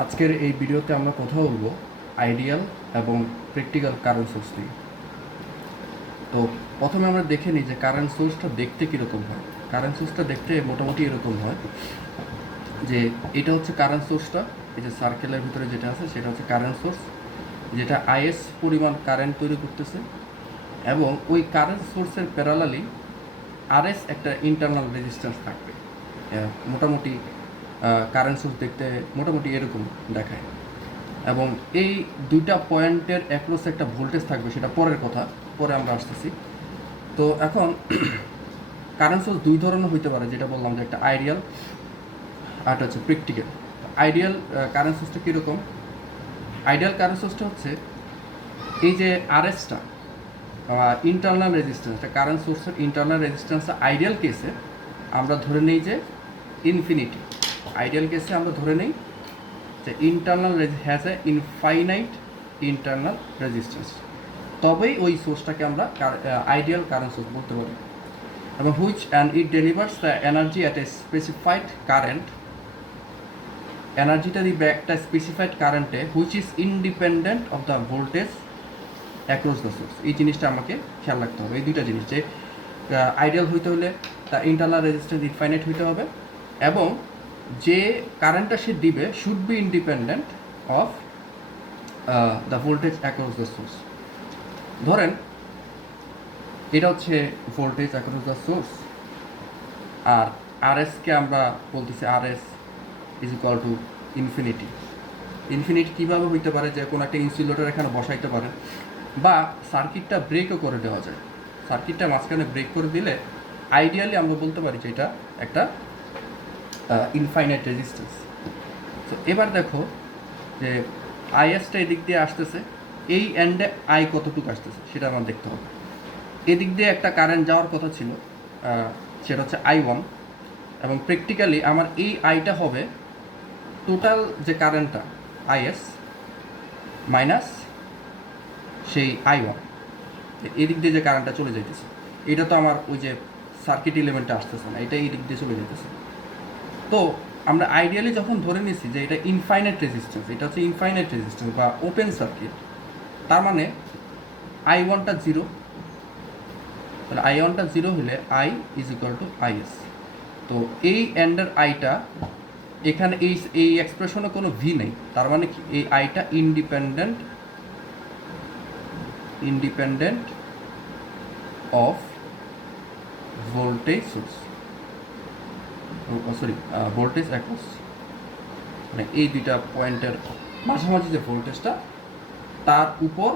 আজকের এই ভিডিওতে আমরা কথা বলবো আইডিয়াল এবং প্র্যাকটিক্যাল কারেন্ট সোর্স নিয়ে। তো প্রথমে আমরা দেখে নিই যে কারেন্ট সোর্সটা দেখতে কীরকম হয়। কারেন্ট সোর্সটা দেখতে মোটামুটি এরকম হয় যে এটা হচ্ছে কারেন্ট সোর্সটা, এই যে সার্কেলের ভিতরে যেটা আছে সেটা হচ্ছে কারেন্ট সোর্স, যেটা আইএস পরিমাণ কারেন্ট তৈরি করতেছে, এবং ওই কারেন্ট সোর্সের প্যারালালি আরএস একটা ইন্টারনাল রেজিস্ট্যান্স থাকবে। মোটামুটি কারেন্ট সোর্স দেখতে মোটামুটি এরকম দেখায়, এবং এই দুইটা পয়েন্টের অ্যাক্রস একটা ভোল্টেজ থাকবে, সেটা পরের কথা, পরে আমরা আসতেছি। তো এখন কারেন্ট সোর্স দুই ধরনের হইতে পারে, যেটা বললাম যে একটা আইডিয়াল আর একটা হচ্ছে প্র্যাকটিক্যাল। আইডিয়াল কারেন্ট সোর্সটা কীরকম? আইডিয়াল কারেন্ট সোর্সটা হচ্ছে এই যে আরএসটা ইন্টারনাল রেজিস্ট্যান্সটা, কারেন্ট সোর্সের ইন্টারনাল রেজিস্ট্যান্সটা আইডিয়াল কেসে আমরা ধরে নিই যে ইনফিনিটি। আইডিয়াল কেসে আমরা ধরে নিই যে internal has a infinite internal resistance, তবেই ওই সোর্সটাকে আমরা আইডিয়াল কারেন্ট সোর্স বলতে পারি। এবং which and it delivers the energy at a specified current, এনার্জিটা দিবে একটা স্পেসিফাইড কারেন্টে, which is independent of the voltage across the source. এই জিনিসটা আমাকে খেয়াল রাখতে হবে, এই দুইটা জিনিস, যে আইডিয়াল হইতে হলে তার ইন্টারনাল রেজিস্ট্যান্স ইনফাইনাইট হইতে হবে, এবং যে কারেন্টটা সে দিবে should be independent of the voltage across the source. ধরেন এটা হচ্ছে ভোল্টেজ অ্যাক্রস দ্য সোর্স, আর আরএসকে আমরা বলতেছি RS is equal to infinity. Infinity কীভাবে হইতে পারে? যে কোনো একটা ইনসুলেটর এখানে বসাইতে পারে, বা সার্কিটটা ব্রেকও করে দেওয়া যায়। সার্কিটটা মাঝখানে ব্রেক করে দিলে আইডিয়ালি আমরা বলতে পারি যে এটা একটা ইনফাইনাইট রেজিস্ট্যান্স। তো এবার দেখো যে আইএসটা এদিক দিয়ে আসতেছে, এই এন্ডে আই কতটুকু আসতেছে সেটা আমার দেখতে হবে। এদিক দিয়ে একটা কারেন্ট যাওয়ার কথা ছিল, সেটা হচ্ছে I1, এবং প্র্যাকটিক্যালি আমার এই আইটা হবে টোটাল যে কারেন্টটা আইএস মাইনাস সেই I1, এদিক দিয়ে যে কারেন্টটা চলে যাইতেছে, এটা তো আমার ওই যে সার্কিট এলিমেন্টটা আসতেছে না, এটা এই দিক দিয়ে চলে যেতেছে। তো আমরা আইডিয়ালি যখন ধরে নিয়েছি যে এটা ইনফাইনাইট রেজিস্ট্যান্স, এটা হচ্ছে ইনফাইনাইট রেজিস্ট্যান্স বা ওপেন সার্কিট, তার মানে I1টা জিরো, তাহলে I1টা জিরো হলে I is equal two is. তো এই এন্ডের আইটা এখানে এই এক্সপ্রেশনে কোনো ভি নেই, তার মানে কি এই আইটা independent of voltage source, sorry voltage across, মানে এই দুইটা পয়েন্টের মাঝামাঝি যে ভোল্টেজটা, তার উপর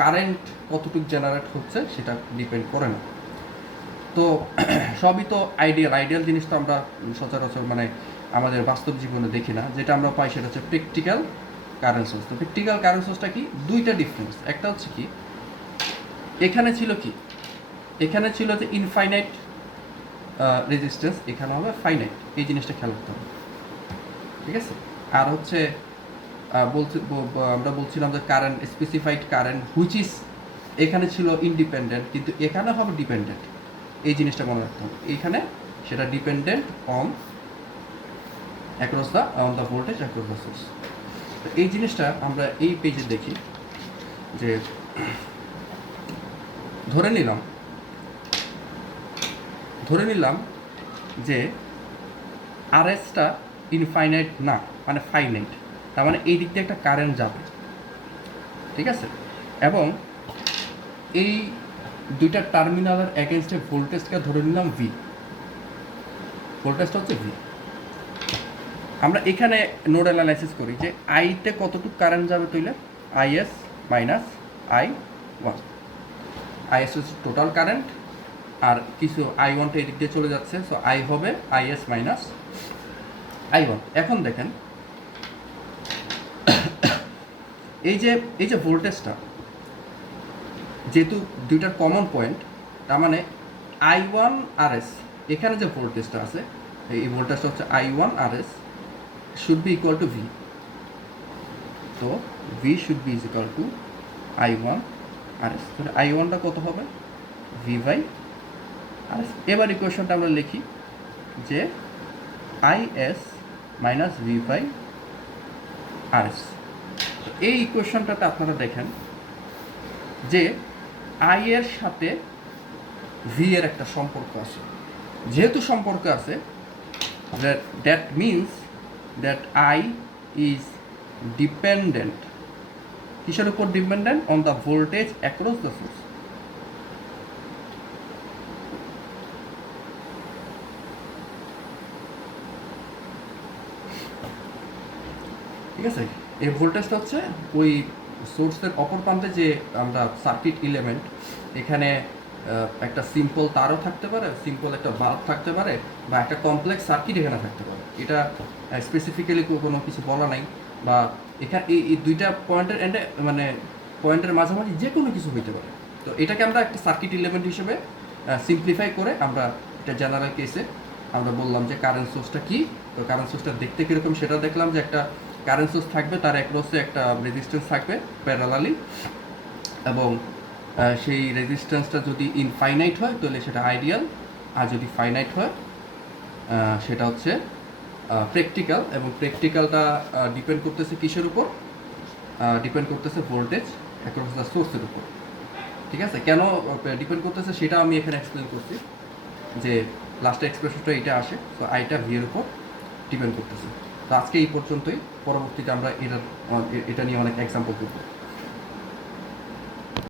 কারেন্ট কতটুকু জেনারেট হচ্ছে সেটা ডিপেন্ড করে না। তো সবই তো আইডিয়াল জিনিস তো আমরা সচরাচর মানে আমাদের বাস্তব জীবনে দেখি না। যেটা আমরা পাই সেটা হচ্ছে প্র্যাকটিক্যাল কারেন্ট সোর্স। তো প্র্যাকটিক্যাল কারেন্ট সোর্সটা কি? দুইটা ডিফারেন্স। একটা হচ্ছে কি, এখানে ছিল যে ইনফাইনাইট রেজিস্ট্যান্স, এখানে হবে ফাইনাইট, এই জিনিসটা খেয়াল করতে হবে, ঠিক আছে? আর হচ্ছে আমরা বলছিলাম যে current specified current which is, এখানে ছিল ইন্ডিপেন্ডেন্ট কিন্তু এখানে হবে ডিপেন্ডেন্ট, এই জিনিসটা মনে রাখতে হবে। এইখানে সেটা dependent on the voltage across the source. তো এই জিনিসটা আমরা এই পেজে দেখি যে ধরে নিলাম যে আরএসটা ইনফাইনাইট না, মানে ফাইনাইট, তার মানে এই দিক দিয়ে একটা কারেন্ট যাবে, ঠিক আছে? এবং এই দুইটা টার্মিনালের অ্যাগেনস্টে ভোল্টেজকে ধরে নিলাম ভি, ভোল্টেজটা হচ্ছে ভি। আমরা এখানে নোড অ্যানালাইসিস করি যে আইতে কতটুকু কারেন্ট যাবে, তৈলে আইএস মাইনাস I1, আইএস হচ্ছে টোটাল কারেন্ট, আর কিছু I1টা এদিক দিয়ে চলে যাচ্ছে, সো আই হবে আইএস মাইনাস I1। এখন দেখেন এই যে ভোল্টেজটা, যেহেতু দুইটার কমন পয়েন্ট, তার মানে I1 RS, এখানে যে ভোল্টেজটা আছে এই ভোল্টেজটা হচ্ছে I1 RS should be equal to V. তো V should be is equal to I1 RS। তাহলে I1টা কত হবে? V by RS। এবার ইকুয়েশনটা আমরা লিখি যে IS minus V by R S. এই ইকুয়েশনটাতে আপনারা দেখেন যে আই এর সাথে ভি এর একটা সম্পর্ক আছে। যেহেতু সম্পর্ক আছে, that means that I is dependent. কিসের উপর dependent? On the voltage across the source. ঠিক আছে, এই ভোল্টেজটা হচ্ছে ওই সোর্সের অপর প্রান্তে যে আমরা সার্কিট এলিমেন্ট, এখানে একটা সিম্পল তারও থাকতে পারে, সিম্পল একটা বাল্ব থাকতে পারে, বা একটা কমপ্লেক্স সার্কিট এখানে থাকতে পারে। এটা স্পেসিফিক্যালি কোনো কিছু বলা নাই, বা এখানে এই দুইটা পয়েন্টের এন্ডে মানে পয়েন্টের মাঝামাঝি যে কোনো কিছু হইতে পারে। তো এটাকে আমরা একটা সার্কিট এলিমেন্ট হিসেবে সিম্পলিফাই করে আমরা এটা জেনারেল কেসে আমরা বললাম যে কারেন্ট সোর্সটা কী। তো কারেন্ট সোর্সটা দেখতে কীরকম সেটা দেখলাম, যে একটা কারেন্ট সোর্স থাকবে, তার অ্যাক্রসে একটা রেজিস্ট্যান্স থাকবে প্যারালালি, এবং সেই রেজিস্ট্যান্সটা যদি ইনফাইনাইট হয় তাহলে সেটা আইডিয়াল, আর যদি ফাইনাইট হয় সেটা হচ্ছে প্র্যাকটিক্যাল। এবং প্র্যাকটিক্যালটা ডিপেন্ড করতেছে কিসের উপর? ডিপেন্ড করতেছে ভোল্টেজ অ্যাক্রস দ্য সোর্সের উপর। ঠিক আছে, কেন ডিপেন্ড করতেছে সেটা আমি এখানে এক্সপ্লেন করছি, যে লাস্টে এক্সপ্রেশনটা এটা আসে, তো আইটা ভি এর উপর ডিপেন্ড করতেছে। তো আজকে এই পর্যন্তই, পরবর্তীতে আমরা এটা নিয়ে অনেক এক্সাম্পল করবো।